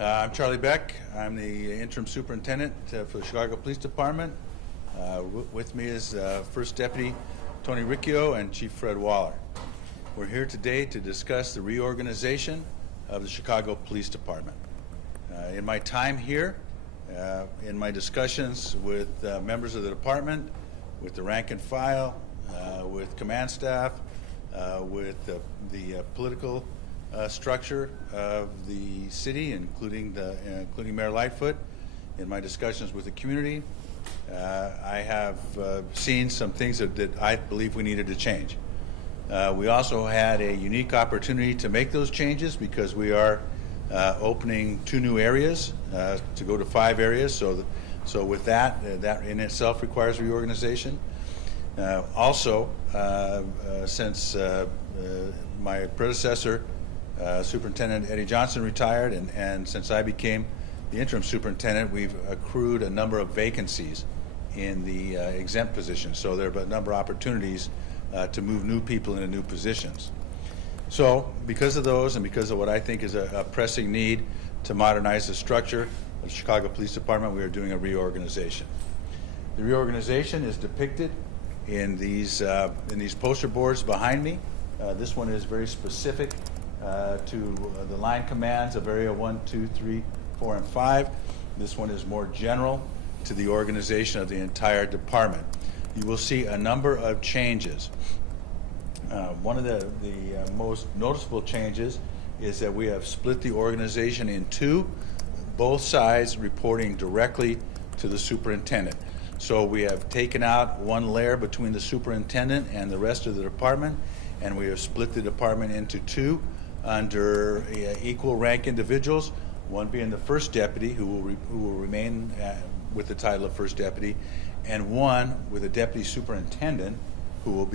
I'm Charlie Beck. I'm the interim superintendent for the Chicago Police Department. With me is First Deputy Tony Riccio and Chief Fred Waller. We're here today to discuss the reorganization of the Chicago Police Department. In my time here, in my discussions with members of the department, with the rank and file, with command staff, with the political structure of the city, including Mayor Lightfoot, in my discussions with the community, I have seen some things that I believe we needed to change. We also had a unique opportunity to make those changes because we are opening 2 new areas to go to 5 areas. So with that, that in itself requires reorganization. Also, since my predecessor, Superintendent Eddie Johnson, retired, and since I became the interim superintendent, we've accrued a number of vacancies in the exempt positions. So there are a number of opportunities to move new people into new positions. So because of those, and because of what I think is a pressing need to modernize the structure of the Chicago Police Department, we are doing a reorganization. The reorganization is depicted in these poster boards behind me. This one is very specific to the line commands of Area 1, 2, 3, 4, and 5. This one is more general to the organization of the entire department. You will see a number of changes. One of the most noticeable changes is that we have split the organization in 2, both sides reporting directly to the superintendent. So we have taken out one layer between the superintendent and the rest of the department, and we have split the department into 2 under equal rank individuals, one being the first deputy, who will remain with the title of first deputy, and one with a deputy superintendent, who will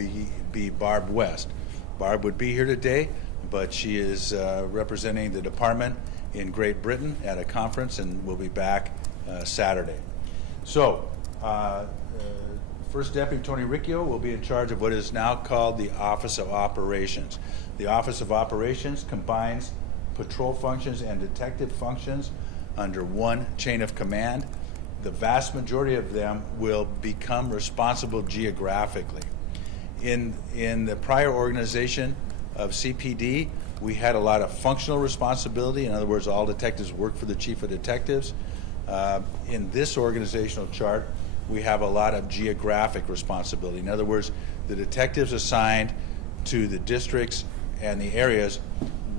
be Barb West. Barb would be here today, but she is representing the department in Great Britain at a conference and will be back Saturday. So, First Deputy Tony Riccio will be in charge of what is now called the Office of Operations. The Office of Operations combines patrol functions and detective functions under one chain of command. The vast majority of them will become responsible geographically. In the prior organization of CPD, we had a lot of functional responsibility. In other words, all detectives work for the chief of detectives. In this organizational chart, we have a lot of geographic responsibility. In other words, the detectives assigned to the districts and the areas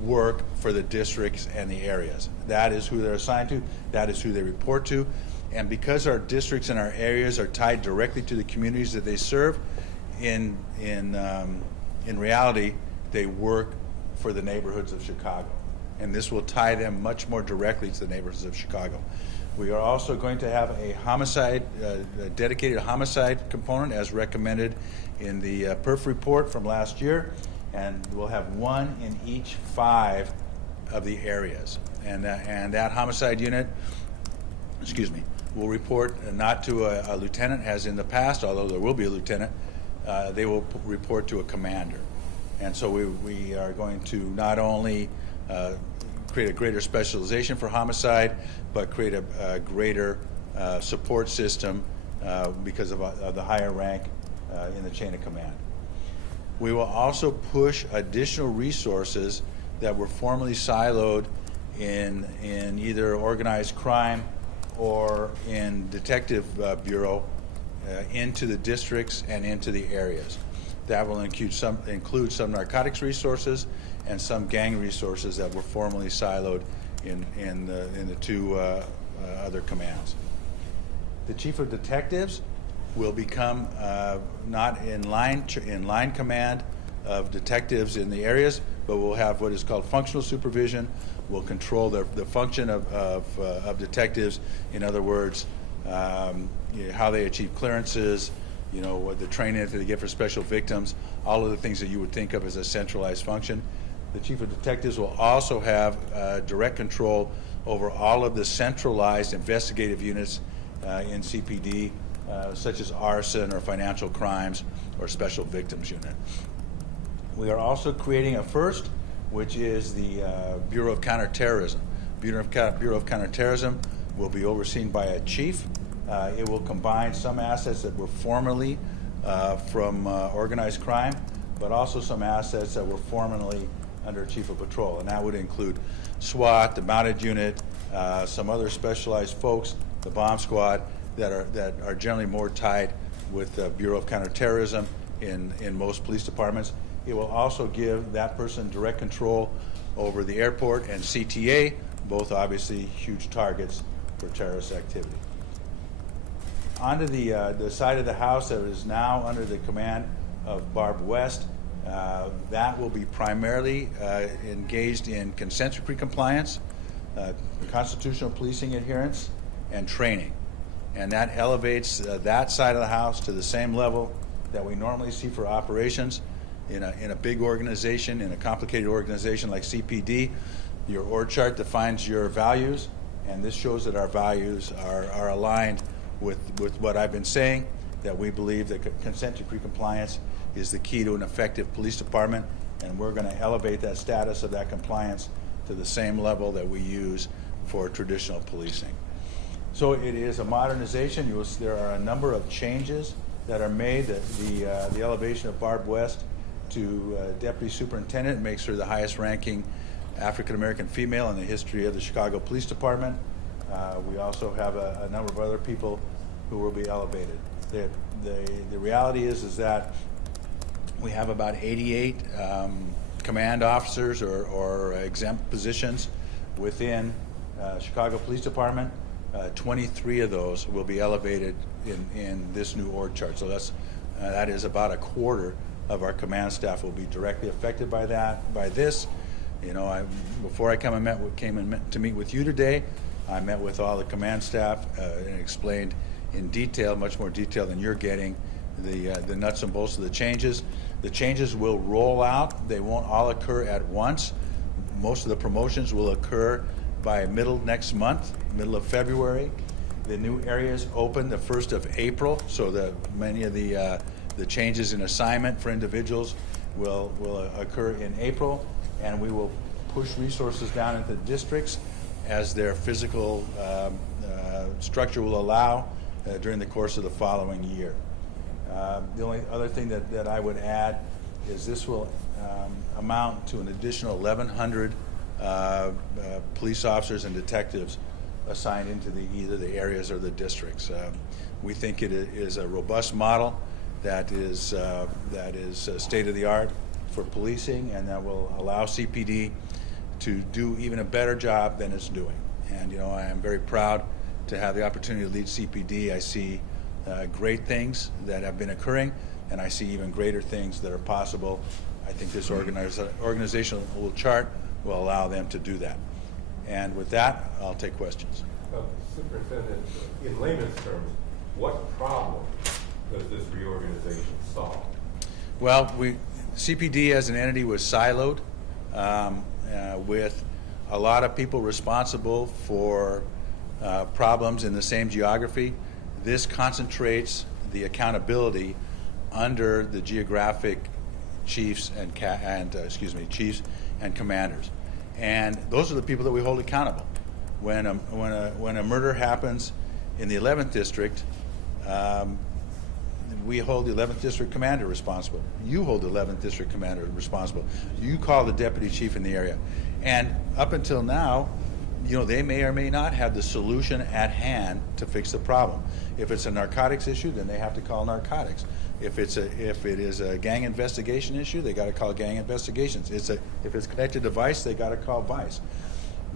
work for the districts and the areas. That is who they're assigned to. That is who they report to. And because our districts and our areas are tied directly to the communities that they serve, in reality, they work for the neighborhoods of Chicago. And this will tie them much more directly to the neighborhoods of Chicago. We are also going to have a homicide, a dedicated homicide component as recommended in the PERF report from last year, and we'll have 1 in each 5 of the areas. And that homicide unit, will report not to a lieutenant as in the past, although there will be a lieutenant. They will report to a commander. And so we are going to not only create a greater specialization for homicide, but create a greater support system because of the higher rank in the chain of command. We will also push additional resources that were formerly siloed in either organized crime or in detective bureau into the districts and into the areas. That will include some narcotics resources and some gang resources that were formerly siloed in the 2 other commands. The chief of detectives will become not in line command of detectives in the areas, but will have what is called functional supervision. Will control the function of detectives. In other words, how they achieve clearances, the training that they get for special victims, all of the things that you would think of as a centralized function. The chief of detectives will also have direct control over all of the centralized investigative units in CPD, such as arson or financial crimes or special victims unit. We are also creating a first, which is the Bureau of Counterterrorism. Bureau of Counterterrorism will be overseen by a chief. It will combine some assets that were formerly from organized crime, but also some assets that were formerly under Chief of Patrol, and that would include SWAT, the mounted unit, some other specialized folks, the bomb squad, that are generally more tied with the Bureau of Counterterrorism in most police departments. It will also give that person direct control over the airport and CTA, both obviously huge targets for terrorist activity. Onto the side of the house that is now under the command of Barb West, that will be primarily engaged in consent decree compliance, constitutional policing adherence, and training. And that elevates that side of the house to the same level that we normally see for operations in a big organization, in a complicated organization like CPD. Your org chart defines your values, and this shows that our values are aligned with what I've been saying, that we believe that consent decree compliance is the key to an effective police department, and we're going to elevate that status of that compliance to the same level that we use for traditional policing. So it is a modernization. There are a number of changes that are made. The elevation of Barb West to Deputy Superintendent makes her the highest ranking African American female in the history of the Chicago Police Department. We also have a number of other people who will be elevated. The reality is that we have about 88 command officers or exempt positions within Chicago Police Department. 23 of those will be elevated in this new org chart. So that is about a quarter of our command staff will be directly affected by this. You know, before I came to meet with you today, I met with all the command staff and explained in detail, much more detail than you're getting, the nuts and bolts of the changes. The changes will roll out. They won't all occur at once. Most of the promotions will occur by middle next month, middle of February. The new areas open the 1st of April, so many of the changes in assignment for individuals will occur in April, and we will push resources down into districts as their physical structure will allow during the course of the following year. The only other thing that I would add is this will amount to an additional 1,100 police officers and detectives assigned into either the areas or the districts. We think it is a robust model that is state of the art for policing, and that will allow CPD to do even a better job than it's doing. And you know, I am very proud to have the opportunity to lead CPD. I see great things that have been occurring, and I see even greater things that are possible. I think this organizational chart will allow them to do that. And with that, I'll take questions. Superintendent, in layman's terms, what problem does this reorganization solve? Well, CPD as an entity was siloed with a lot of people responsible for problems in the same geography. This concentrates the accountability under the geographic chiefs and chiefs and commanders, and those are the people that we hold accountable. When a murder happens in the 11th district, we hold the 11th district commander responsible. You hold the 11th district commander responsible. You call the deputy chief in the area, and up until now, you know, they may or may not have the solution at hand to fix the problem. If it's a narcotics issue, then they have to call narcotics. If it is a gang investigation issue, they got to call gang investigations. If it's connected to vice, they got to call vice.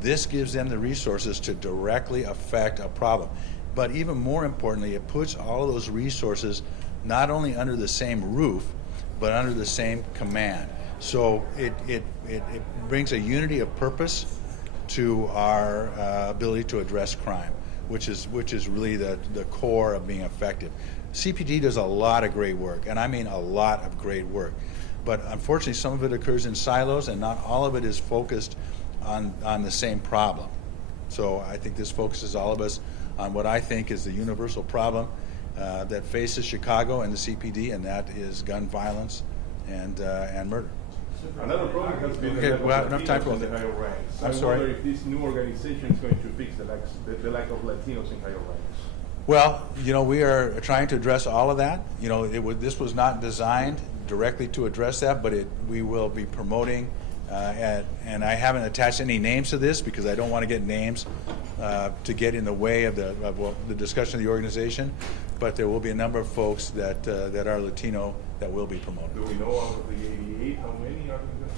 This gives them the resources to directly affect a problem. But even more importantly, it puts all of those resources not only under the same roof, but under the same command. So it brings a unity of purpose to our ability to address crime, which is really the core of being effective. CPD does a lot of great work, and I mean a lot of great work. But unfortunately, some of it occurs in silos, and not all of it is focused on the same problem. So I think this focuses all of us on what I think is the universal problem that faces Chicago and the CPD, and that is gun violence and murder. Another problem has been Okay, the lack well, of enough time Latinos for in the that. higher ranks. I'm I sorry? wonder if this new organization is going to fix the lack of Latinos in higher ranks. Well, we are trying to address all of that. This was not designed directly to address that, but we will be promoting, and I haven't attached any names to this because I don't want to get names to get in the way of the discussion of the organization. But there will be a number of folks that are Latino that will be promoted. Do we know out of the 88 how many are in the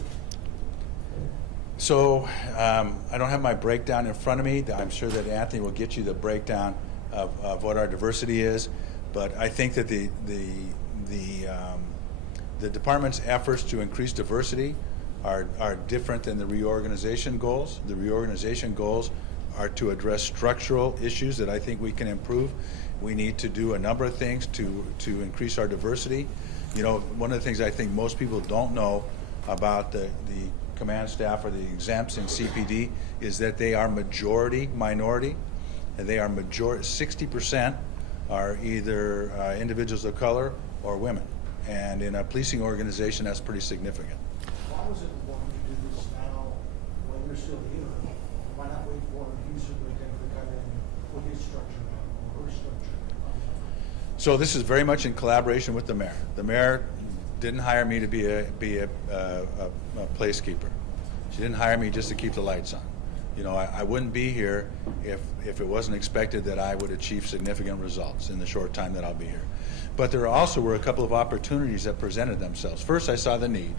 So I don't have my breakdown in front of me. I'm sure that Anthony will get you the breakdown of what our diversity is. But I think that the department's efforts to increase diversity are different than the reorganization goals. The reorganization goals are to address structural issues that I think we can improve. We need to do a number of things to increase our diversity. One of the things I think most people don't know about the command staff or the exempts in CPD is that they are majority minority, and they are 60% are either individuals of color or women. And in a policing organization, that's pretty significant. Why was it wanting to do this now when you're still here? Why not wait for a new superintendent to come in with his structure now, or her structure? So this is very much in collaboration with the mayor. The mayor didn't hire me to be a placekeeper. She didn't hire me just to keep the lights on. I wouldn't be here if it wasn't expected that I would achieve significant results in the short time that I'll be here. But there also were a couple of opportunities that presented themselves. First, I saw the need.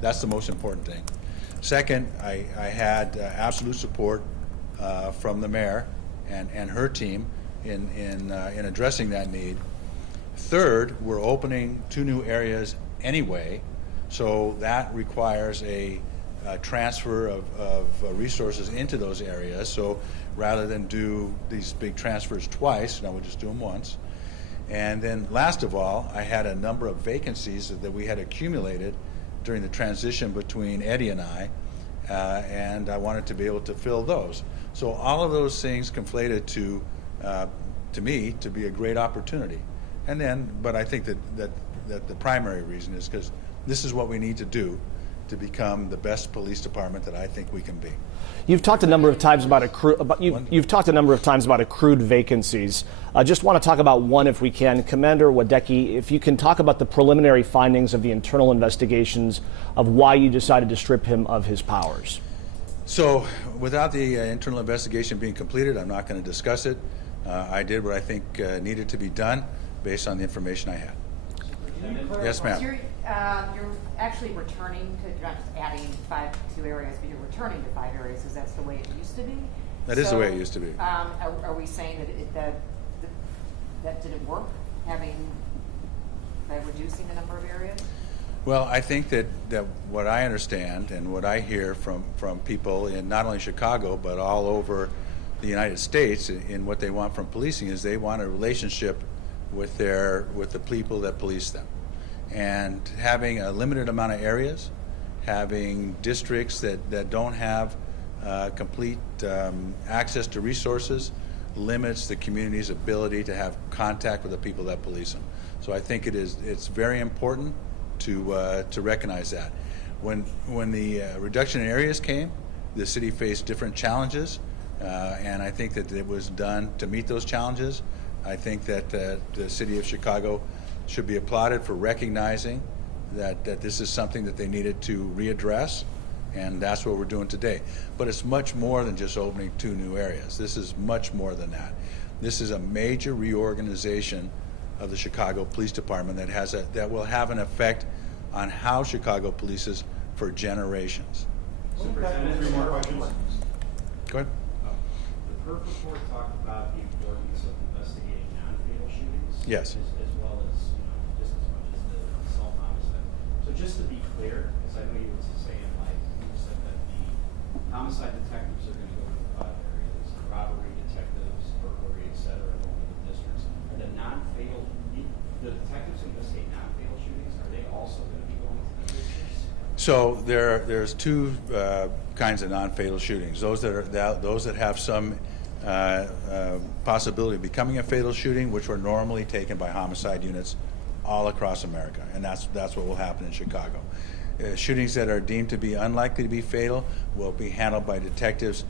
That's the most important thing. Second, I had absolute support from the mayor and her team in addressing that need. Third, we're opening 2 new areas anyway, so that requires a transfer of resources into those areas. So rather than do these big transfers twice, now we'll just do them once. And then last of all, I had a number of vacancies that we had accumulated during the transition between Eddie and I wanted to be able to fill those. So all of those things conflated to me to be a great opportunity. And then, but I think that the primary reason is because this is what we need to do to become the best police department that I think we can be. You've talked a number of times about you've talked a number of times about accrued vacancies. I just want to talk about one, if we can. Commander Wadecki, if you can talk about the preliminary findings of the internal investigations of why you decided to strip him of his powers. So, without the internal investigation being completed, I'm not going to discuss it. I did what I think needed to be done based on the information I had. Yes, ma'am. So you're actually returning to, not just adding 2 areas, but you're returning to 5 areas because that's the way it used to be? That is the way it used to be. Are we saying that didn't work, by reducing the number of areas? Well, I think that what I understand and what I hear from people in not only Chicago but all over the United States in what they want from policing is they want a relationship with the people that police them. And having a limited amount of areas, having districts that don't have complete access to resources limits the community's ability to have contact with the people that police them. So I think it's very important to recognize that. When the reduction in areas came, the city faced different challenges, and I think that it was done to meet those challenges. I think that the city of Chicago should be applauded for recognizing that this is something that they needed to readdress, and that's what we're doing today. But it's much more than just opening 2 new areas. This is much more than that. This is a major reorganization of the Chicago Police Department that will have an effect on how Chicago polices for generations. Superintendent, 3 more questions. Go ahead. The PERF report talked about the importance of investigating non-fatal shootings. Yes. As well as, just as much as the assault homicide. So just to be clear, because I know you were saying, you said that the homicide detectives are going to go to the 5 areas, robbery detectives, burglary, et cetera, going to the districts. Are the non-fatal, the detectives who investigate non-fatal shootings, are they also going to be going to the districts? So there's 2 kinds of non-fatal shootings. Those that have some possibility of becoming a fatal shooting, which were normally taken by homicide units all across America, and that's what will happen in Chicago. shootings that are deemed to be unlikely to be fatal will be handled by detectives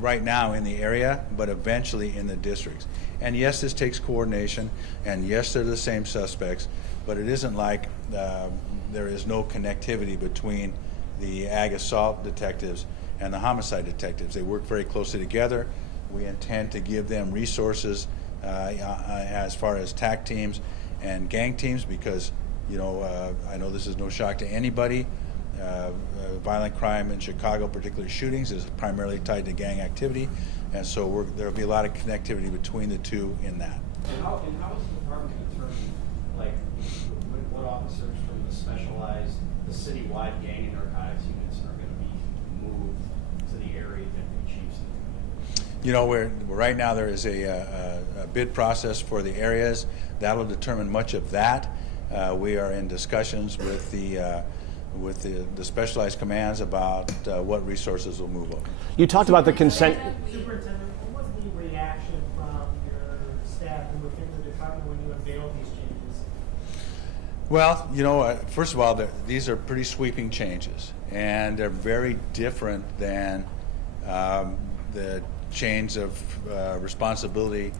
right now in the area, but eventually in the districts. And yes, this takes coordination, and yes, they're the same suspects, but it isn't like there is no connectivity between the ag assault detectives and the homicide detectives. They work very closely together. We intend to give them resources as far as TAC teams and gang teams, because I know this is no shock to anybody. Violent crime in Chicago, particularly shootings, is primarily tied to gang activity, and so there will be a lot of connectivity between the two in that. And how is the department going to determine, like, what officers from the specialized, the citywide gang and narcotics units are going to be moved to the area that the chiefs? Right now there is a bid process for the areas that will determine much of that. We are in discussions with the specialized commands about what resources will move over. You talked about the consent. Superintendent, what was the reaction from your staff who within the department when you unveiled these changes? Well, first of all, these are pretty sweeping changes, and they're very different than the chains of responsibility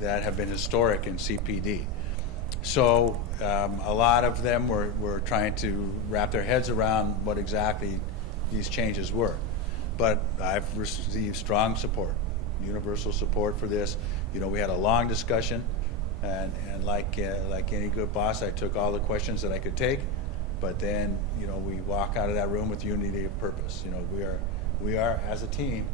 that have been historic in CPD. So a lot of them were trying to wrap their heads around what exactly these changes were. But I've received strong support, universal support for this. We had a long discussion, and like any good boss, I took all the questions that I could take. But then, we walk out of that room with unity of purpose. We are as a team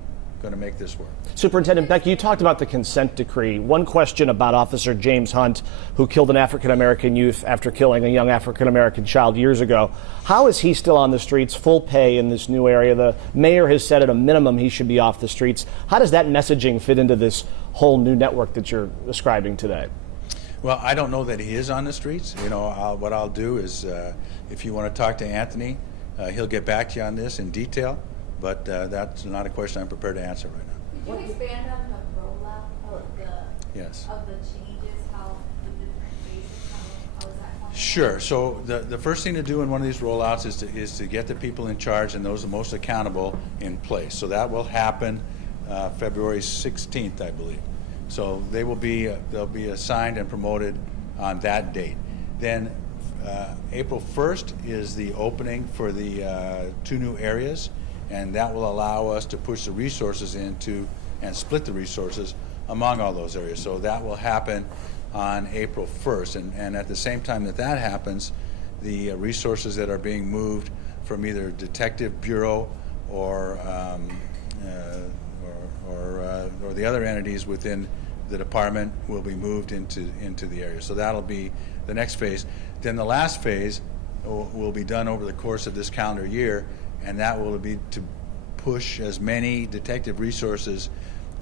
going to make this work. Superintendent Beck, you talked about the consent decree. One question about Officer James Hunt, who killed an African-American youth after killing a young African-American child years ago. How is he still on the streets, full pay in this new area? The mayor has said at a minimum he should be off the streets. How does that messaging fit into this whole new network that you're describing today? Well, I don't know that he is on the streets. What I'll do is, if you want to talk to Anthony, he'll get back to you on this in detail. But that's not a question I'm prepared to answer right now. Could you expand on the rollout of the Yes. of the changes, how the different phases, how is that going? Sure. So the first thing to do in one of these rollouts is to get the people in charge and those most accountable in place. So that will happen February 16th, I believe. So they'll be assigned and promoted on that date. Then April 1st is the opening for the 2 new areas. And that will allow us to push the resources into and split the resources among all those areas. So that will happen on April 1st. And at the same time that happens, the resources that are being moved from either Detective Bureau or the other entities within the department will be moved into the area. So that'll be the next phase. Then the last phase will be done over the course of this calendar year, and that will be to push as many detective resources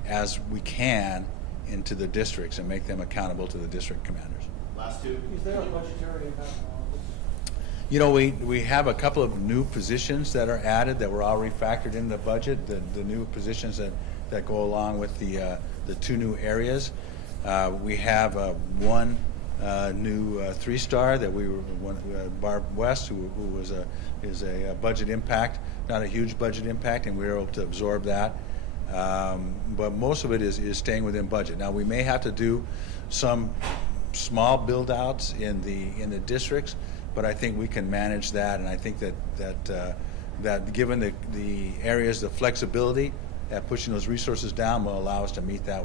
as we can into the districts and make them accountable to the district commanders. Last two. Is there a budgetary impact on all this? We have a couple of new positions that are added that were already factored in the budget, the new positions that go along with the 2 new areas. We have one new 3-star that Barb West, who is a budget impact, not a huge budget impact, and we were able to absorb that. But most of it is staying within budget. Now we may have to do some small build-outs in the districts, but I think we can manage that, and I think that given the areas, the flexibility at pushing those resources down will allow us to meet that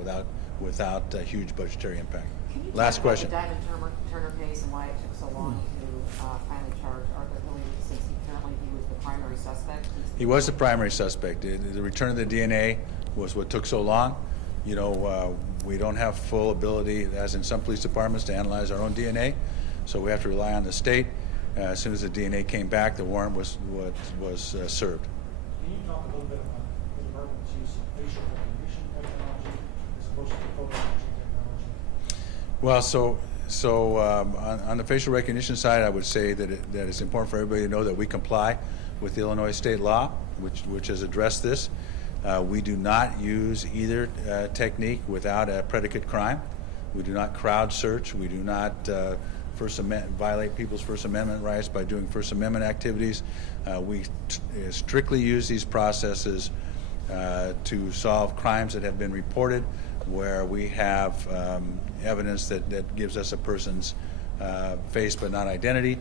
without a huge budgetary impact. Can you Last talk question. about the Diamond Turner case and why it took so long to finally charge Arthur Hilliard, since apparently he was the primary suspect? He was the primary suspect. The return of the DNA was what took so long. We don't have full ability, as in some police departments, to analyze our own DNA, so we have to rely on the state. As soon as the DNA came back, the warrant was served. Can you talk a little bit about the department's use of facial recognition technology as opposed to photo matching technology? Well, so on the facial recognition side, I would say that it's important for everybody to know that we comply with the Illinois state law, which has addressed this. We do not use either technique without a predicate crime. We do not crowd search. We do not violate people's First Amendment rights by doing First Amendment activities. We strictly use these processes to solve crimes that have been reported where we have evidence that gives us a person's face but not identity.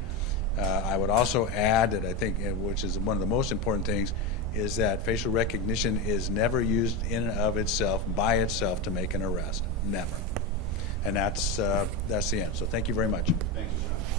I would also add that I think, which is one of the most important things, is that facial recognition is never used in and of itself, by itself, to make an arrest. Never. And that's the end. So thank you very much. Thank you, John.